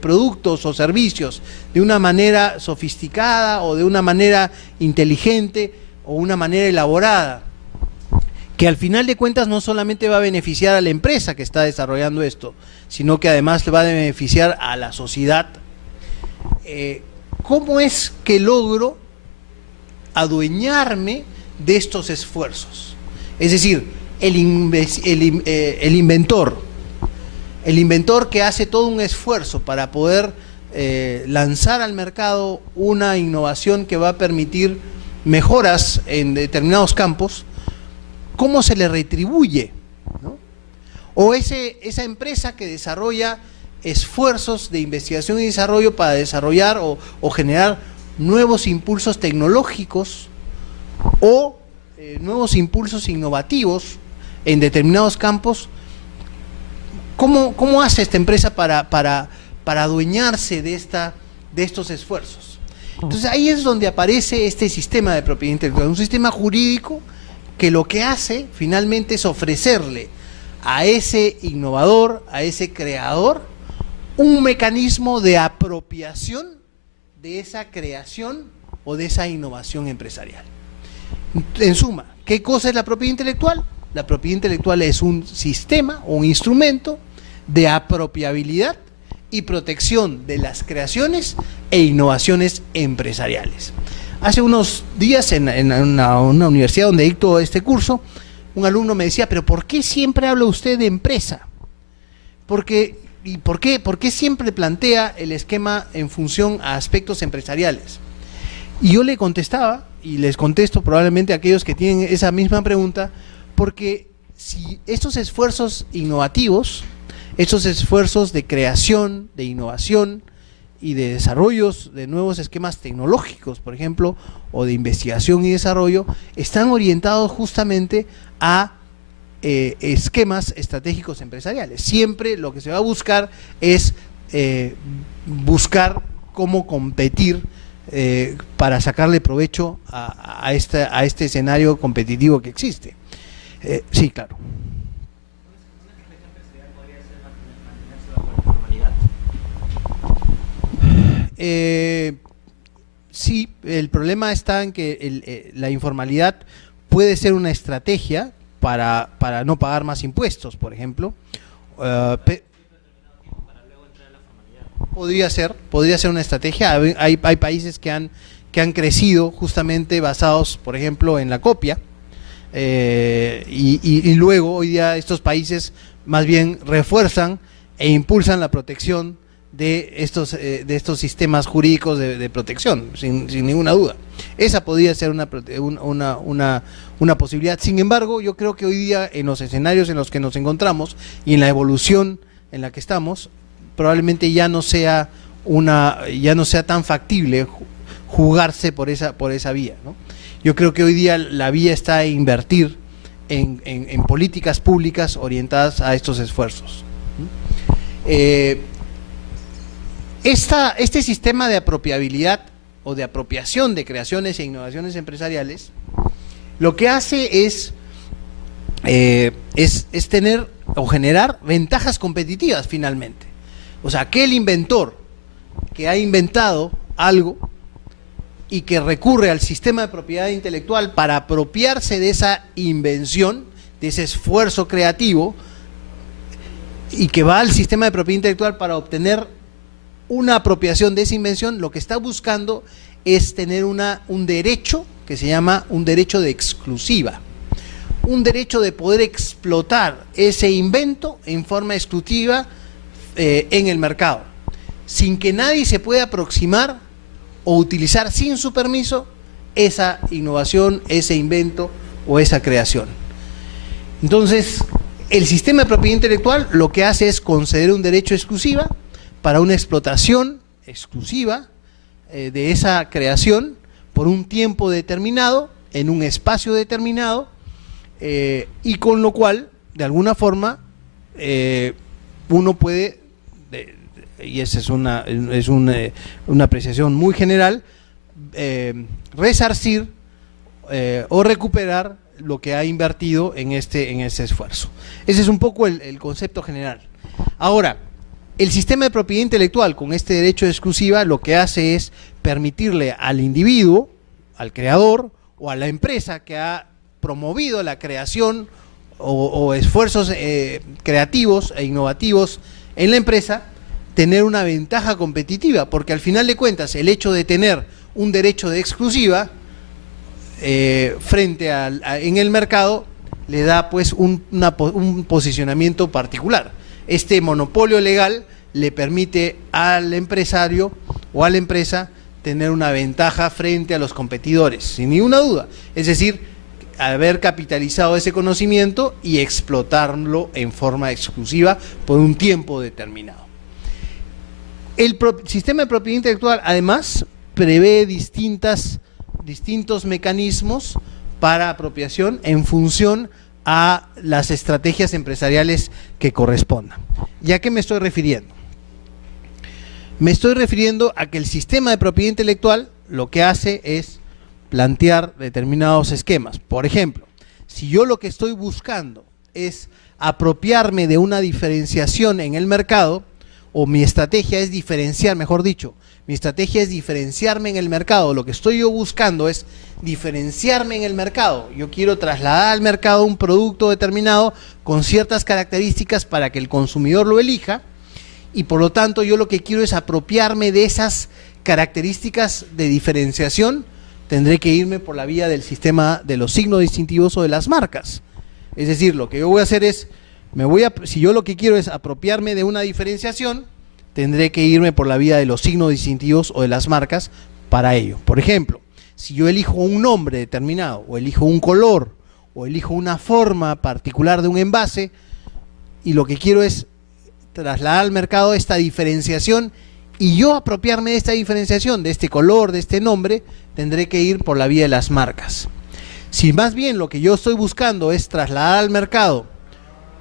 productos o servicios de una manera sofisticada o de una manera inteligente o una manera elaborada, que al final de cuentas no solamente va a beneficiar a la empresa que está desarrollando esto, sino que además le va a beneficiar a la sociedad. ¿Cómo es que logro adueñarme de estos esfuerzos? Es decir, el inventor que hace todo un esfuerzo para poder lanzar al mercado una innovación que va a permitir mejoras en determinados campos, ¿cómo se le retribuye, ¿no? O esa empresa que desarrolla esfuerzos de investigación y desarrollo para desarrollar o generar nuevos impulsos tecnológicos o nuevos impulsos innovativos en determinados campos, ¿cómo hace esta empresa para adueñarse de estos esfuerzos? Entonces ahí es donde aparece este sistema de propiedad intelectual, un sistema jurídico que lo que hace finalmente es ofrecerle a ese innovador, a ese creador, un mecanismo de apropiación de esa creación o de esa innovación empresarial. En suma, ¿qué cosa es la propiedad intelectual? La propiedad intelectual es un sistema o un instrumento de apropiabilidad y protección de las creaciones e innovaciones empresariales. Hace unos días en una universidad donde dicto este curso, un alumno me decía, pero ¿por qué siempre habla usted de empresa? ¿Por qué siempre plantea el esquema en función a aspectos empresariales? Y yo le contestaba, y les contesto probablemente a aquellos que tienen esa misma pregunta, porque si estos esfuerzos innovativos, estos esfuerzos de creación, de innovación y de desarrollos de nuevos esquemas tecnológicos, por ejemplo, o de investigación y desarrollo, están orientados justamente a esquemas estratégicos empresariales. Siempre lo que se va a buscar es buscar cómo competir para sacarle provecho a este escenario competitivo que existe. Sí, claro. sí, el problema está en que la informalidad puede ser una estrategia para no pagar más impuestos, por ejemplo. Podría ser una estrategia. Hay países que han crecido justamente basados, por ejemplo, en la copia, y luego hoy día estos países más bien refuerzan e impulsan la protección de estos sistemas jurídicos de protección, sin ninguna duda. Esa podría ser una posibilidad. Sin embargo, yo creo que hoy día, en los escenarios en los que nos encontramos y en la evolución en la que estamos, probablemente ya no sea tan factible jugarse por esa vía, ¿no? Yo creo que hoy día la vía está en invertir en políticas públicas orientadas a estos esfuerzos. Este sistema de apropiabilidad o de apropiación de creaciones e innovaciones empresariales lo que hace es tener o generar ventajas competitivas finalmente. O sea, aquel inventor que ha inventado algo y que recurre al sistema de propiedad intelectual para apropiarse de esa invención, de ese esfuerzo creativo, y que va al sistema de propiedad intelectual para obtener una apropiación de esa invención, lo que está buscando es tener un derecho que se llama un derecho de exclusiva, un derecho de poder explotar ese invento en forma exclusiva en el mercado, sin que nadie se pueda aproximar o utilizar sin su permiso esa innovación, ese invento o esa creación. Entonces, el sistema de propiedad intelectual lo que hace es conceder un derecho exclusiva para una explotación exclusiva de esa creación por un tiempo determinado, en un espacio determinado, y con lo cual, de alguna forma, uno puede, y esa es una apreciación muy general, resarcir o recuperar lo que ha invertido en ese esfuerzo. Ese es un poco el concepto general. Ahora, el sistema de propiedad intelectual con este derecho de exclusiva lo que hace es permitirle al individuo, al creador o a la empresa que ha promovido la creación o esfuerzos creativos e innovativos en la empresa, tener una ventaja competitiva, porque al final de cuentas el hecho de tener un derecho de exclusiva en el mercado le da pues un posicionamiento particular. Este monopolio legal le permite al empresario o a la empresa tener una ventaja frente a los competidores, sin ninguna duda. Es decir, haber capitalizado ese conocimiento y explotarlo en forma exclusiva por un tiempo determinado. El sistema de propiedad intelectual además prevé distintos mecanismos para apropiación en función a las estrategias empresariales que correspondan. ¿Y a qué me estoy refiriendo? Me estoy refiriendo a que el sistema de propiedad intelectual lo que hace es plantear determinados esquemas. Por ejemplo, si yo lo que estoy buscando es apropiarme de una diferenciación en el mercado, o mi estrategia es diferenciar, mejor dicho, mi estrategia es diferenciarme en el mercado, lo que estoy yo buscando es diferenciarme en el mercado. Yo quiero trasladar al mercado un producto determinado con ciertas características para que el consumidor lo elija, y por lo tanto yo lo que quiero es apropiarme de esas características de diferenciación. Tendré que irme por la vía del sistema de los signos distintivos o de las marcas. Es decir, lo que yo voy a hacer es, si yo lo que quiero es apropiarme de una diferenciación, tendré que irme por la vía de los signos distintivos o de las marcas para ello. Por ejemplo, si yo elijo un nombre determinado, o elijo un color, o elijo una forma particular de un envase, y lo que quiero es trasladar al mercado esta diferenciación, y yo apropiarme de esta diferenciación, de este color, de este nombre, tendré que ir por la vía de las marcas. Si más bien lo que yo estoy buscando es trasladar al mercado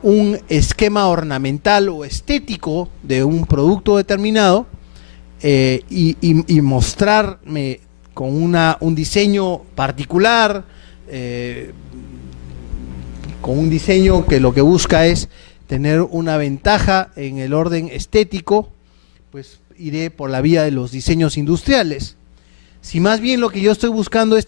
un esquema ornamental o estético de un producto determinado, y mostrarme con un diseño particular, con un diseño que lo que busca es tener una ventaja en el orden estético, pues iré por la vía de los diseños industriales. Si más bien lo que yo estoy buscando es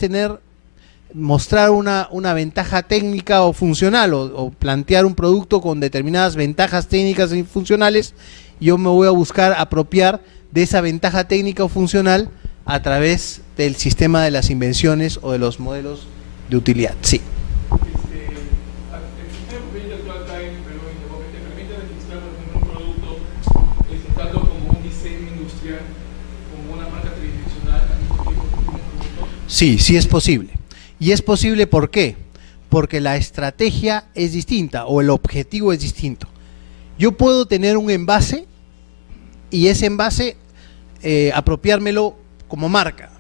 mostrar una ventaja técnica o funcional, o plantear un producto con determinadas ventajas técnicas y funcionales, yo me voy a buscar apropiar de esa ventaja técnica o funcional a través del sistema de las invenciones o de los modelos de utilidad. Sí. Sí, sí es posible. Y es posible, ¿por qué? Porque la estrategia es distinta o el objetivo es distinto. Yo puedo tener un envase y ese envase apropiármelo como marca.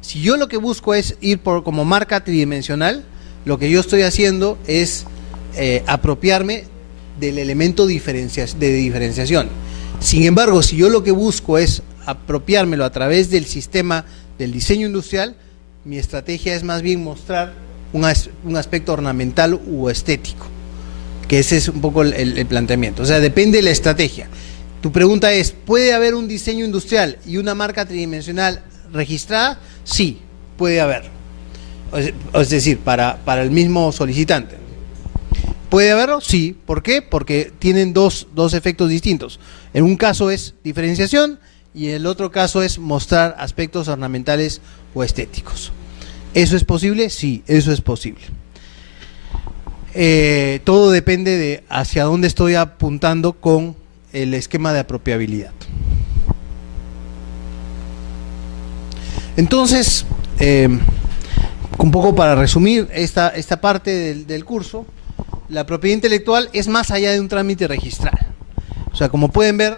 Si yo lo que busco es ir como marca tridimensional, lo que yo estoy haciendo es apropiarme del elemento de diferenciación. Sin embargo, si yo lo que busco es apropiármelo a través del sistema del diseño industrial, mi estrategia es más bien mostrar un aspecto ornamental u estético, que ese es un poco el planteamiento. O sea, depende de la estrategia. Tu pregunta es, ¿puede haber un diseño industrial y una marca tridimensional registrada? Sí, puede haber. Es decir, para el mismo solicitante. ¿Puede haberlo? Sí. ¿Por qué? Porque tienen dos efectos distintos. En un caso es diferenciación y en el otro caso es mostrar aspectos ornamentales o estéticos. ¿Eso es posible? Sí, eso es posible. Todo depende de hacia dónde estoy apuntando con el esquema de apropiabilidad. Entonces, un poco para resumir esta parte del curso, la propiedad intelectual es más allá de un trámite registral. O sea, como pueden ver,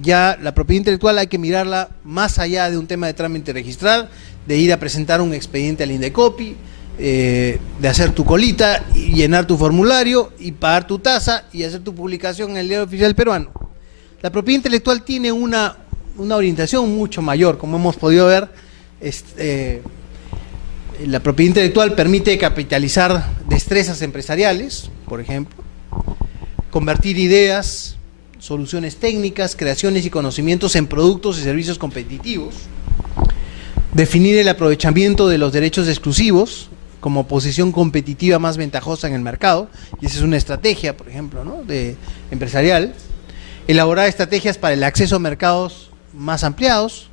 ya la propiedad intelectual hay que mirarla más allá de un tema de trámite registral, de ir a presentar un expediente al INDECOPI, de hacer tu colita y llenar tu formulario y pagar tu tasa y hacer tu publicación en el Diario Oficial Peruano. La propiedad intelectual tiene una orientación mucho mayor, como hemos podido ver. La propiedad intelectual permite capitalizar destrezas empresariales, por ejemplo, convertir ideas, soluciones técnicas, creaciones y conocimientos en productos y servicios competitivos, definir el aprovechamiento de los derechos exclusivos como posición competitiva más ventajosa en el mercado, y esa es una estrategia, por ejemplo, ¿no?, empresarial. Elaborar estrategias para el acceso a mercados más ampliados,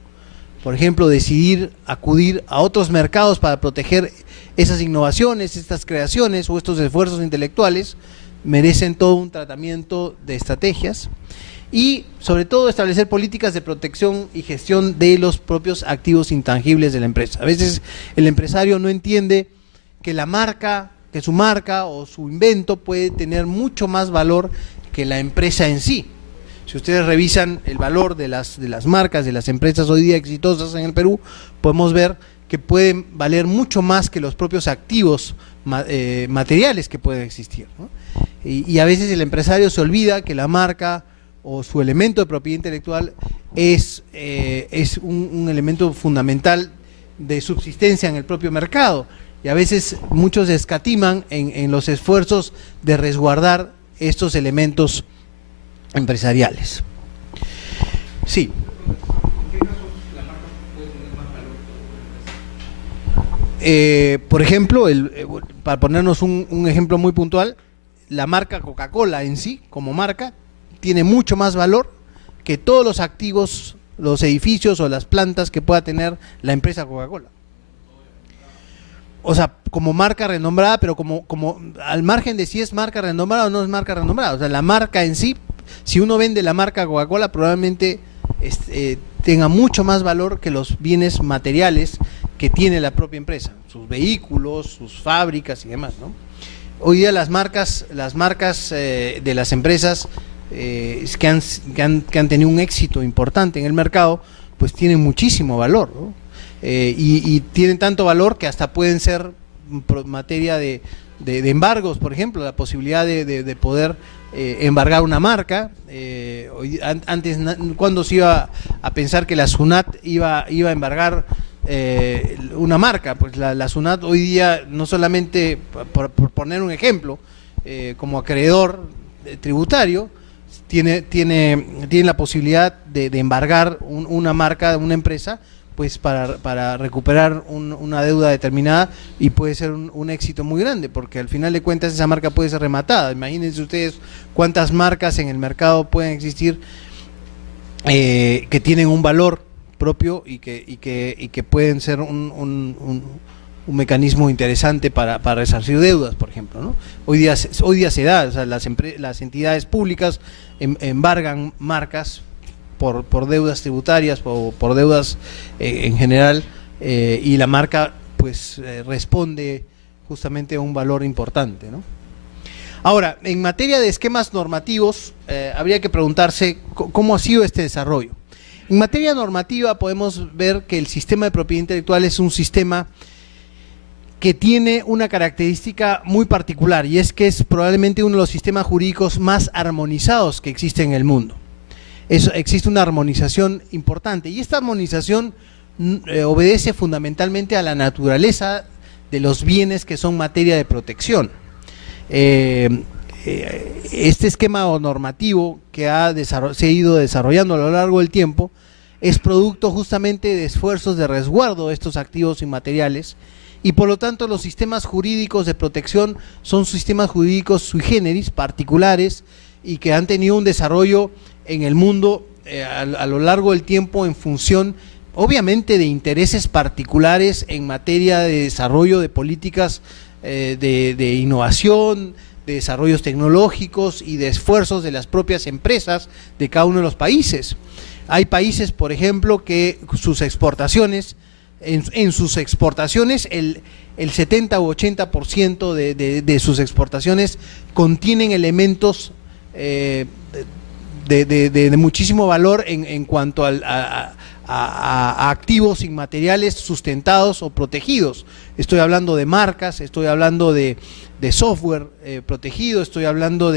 por ejemplo, decidir acudir a otros mercados para proteger esas innovaciones, estas creaciones o estos esfuerzos intelectuales, merecen todo un tratamiento de estrategias. Y sobre todo establecer políticas de protección y gestión de los propios activos intangibles de la empresa. A veces el empresario no entiende que su marca o su invento puede tener mucho más valor que la empresa en sí. Si ustedes revisan el valor de las marcas, de las empresas hoy día exitosas en el Perú, podemos ver que pueden valer mucho más que los propios activos materiales que pueden existir, ¿no? Y a veces el empresario se olvida que la marca o su elemento de propiedad intelectual es un elemento fundamental de subsistencia en el propio mercado, y a veces muchos escatiman en los esfuerzos de resguardar estos elementos empresariales. Sí. ¿En qué casos la marca puede tener más valor? Por ejemplo, para ponernos un ejemplo muy puntual, la marca Coca-Cola en sí, como marca, tiene mucho más valor que todos los activos, los edificios o las plantas que pueda tener la empresa Coca-Cola. O sea, como marca renombrada, pero como al margen de si es marca renombrada o no es marca renombrada. O sea, la marca en sí, si uno vende la marca Coca-Cola, probablemente tenga mucho más valor que los bienes materiales que tiene la propia empresa, sus vehículos, sus fábricas y demás, ¿no? Hoy día las marcas de las empresas que han tenido un éxito importante en el mercado, pues tienen muchísimo valor, ¿no? Y tienen tanto valor que hasta pueden ser materia de embargos, por ejemplo, la posibilidad de poder embargar una marca. Antes, ¿cuándo se iba a pensar que la SUNAT iba a embargar una marca? Pues la SUNAT hoy día, no solamente, por poner un ejemplo, como acreedor tributario, tiene la posibilidad de embargar una marca de una empresa pues para recuperar una deuda determinada, y puede ser un éxito muy grande, porque al final de cuentas esa marca puede ser rematada. Imagínense ustedes cuántas marcas en el mercado pueden existir que tienen un valor propio y que pueden ser un mecanismo interesante para resarcir deudas, por ejemplo, ¿no? Hoy día se da, o sea, las entidades públicas embargan marcas por deudas tributarias o por deudas en general, y la marca pues responde justamente a un valor importante, ¿no? Ahora, en materia de esquemas normativos, habría que preguntarse cómo ha sido este desarrollo. En materia normativa podemos ver que el sistema de propiedad intelectual es un sistema que tiene una característica muy particular, y es que es probablemente uno de los sistemas jurídicos más armonizados que existe en el mundo. Existe una armonización importante, y esta armonización obedece fundamentalmente a la naturaleza de los bienes que son materia de protección. Este esquema normativo que se ha ido desarrollando a lo largo del tiempo es producto justamente de esfuerzos de resguardo de estos activos inmateriales, y por lo tanto los sistemas jurídicos de protección son sistemas jurídicos sui generis, particulares, y que han tenido un desarrollo en el mundo a lo largo del tiempo en función obviamente de intereses particulares en materia de desarrollo de políticas de innovación, de desarrollos tecnológicos y de esfuerzos de las propias empresas de cada uno de los países. Hay países, por ejemplo, que sus exportaciones, en sus exportaciones, el 70 u 80% de sus exportaciones contienen elementos de muchísimo valor en cuanto a activos inmateriales sustentados o protegidos. Estoy hablando de marcas, estoy hablando de software protegido, estoy hablando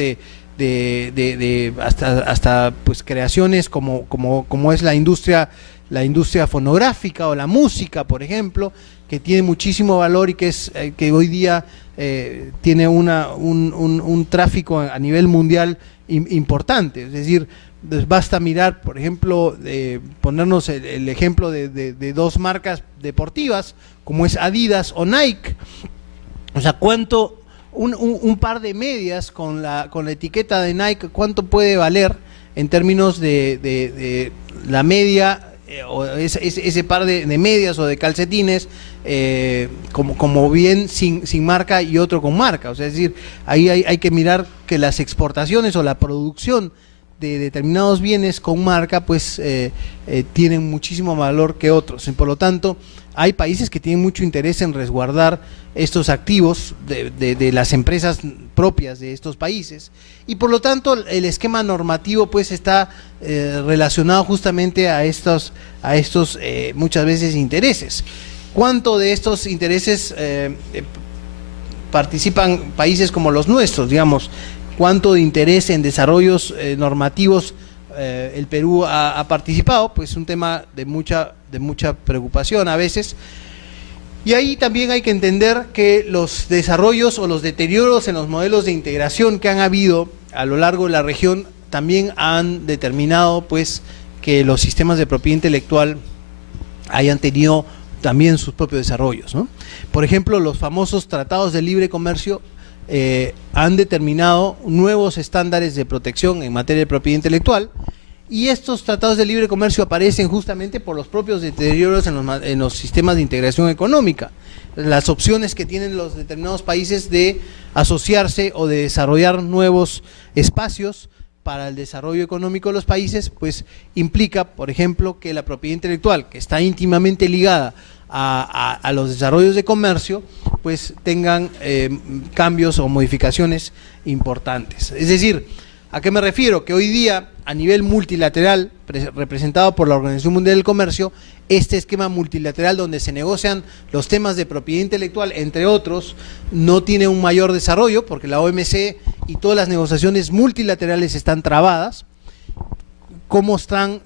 hasta pues creaciones como es la industria fonográfica o la música, por ejemplo, que tiene muchísimo valor y que hoy día tiene un tráfico a nivel mundial importante. Es decir, basta mirar, por ejemplo, ponernos el ejemplo de dos marcas deportivas como es Adidas o Nike. O sea, cuánto un par de medias con la etiqueta de Nike, cuánto puede valer en términos de la media, o ese par de medias o de calcetines, como bien sin marca y otro con marca. O sea, es decir, ahí hay que mirar que las exportaciones o la producción de determinados bienes con marca pues tienen muchísimo valor que otros, y por lo tanto hay países que tienen mucho interés en resguardar estos activos de las empresas propias de estos países, y por lo tanto el esquema normativo pues está relacionado justamente a estos muchas veces intereses. ¿Cuánto de estos intereses participan países como los nuestros, digamos? ¿Cuánto de interés en desarrollos normativos el Perú ha participado? Pues un tema de mucha preocupación a veces. Y ahí también hay que entender que los desarrollos o los deterioros en los modelos de integración que han habido a lo largo de la región también han determinado pues que los sistemas de propiedad intelectual hayan tenido también sus propios desarrollos, ¿no? Por ejemplo, los famosos tratados de libre comercio han determinado nuevos estándares de protección en materia de propiedad intelectual, y estos tratados de libre comercio aparecen justamente por los propios deterioros en los sistemas de integración económica. Las opciones que tienen los determinados países de asociarse o de desarrollar nuevos espacios para el desarrollo económico de los países, pues implica, por ejemplo, que la propiedad intelectual, que está íntimamente ligada a los desarrollos de comercio, pues tengan cambios o modificaciones importantes. Es decir, ¿a qué me refiero? Que hoy día, a nivel multilateral, representado por la Organización Mundial del Comercio, este esquema multilateral donde se negocian los temas de propiedad intelectual, entre otros, no tiene un mayor desarrollo, porque la OMC y todas las negociaciones multilaterales están trabadas. ¿Cómo están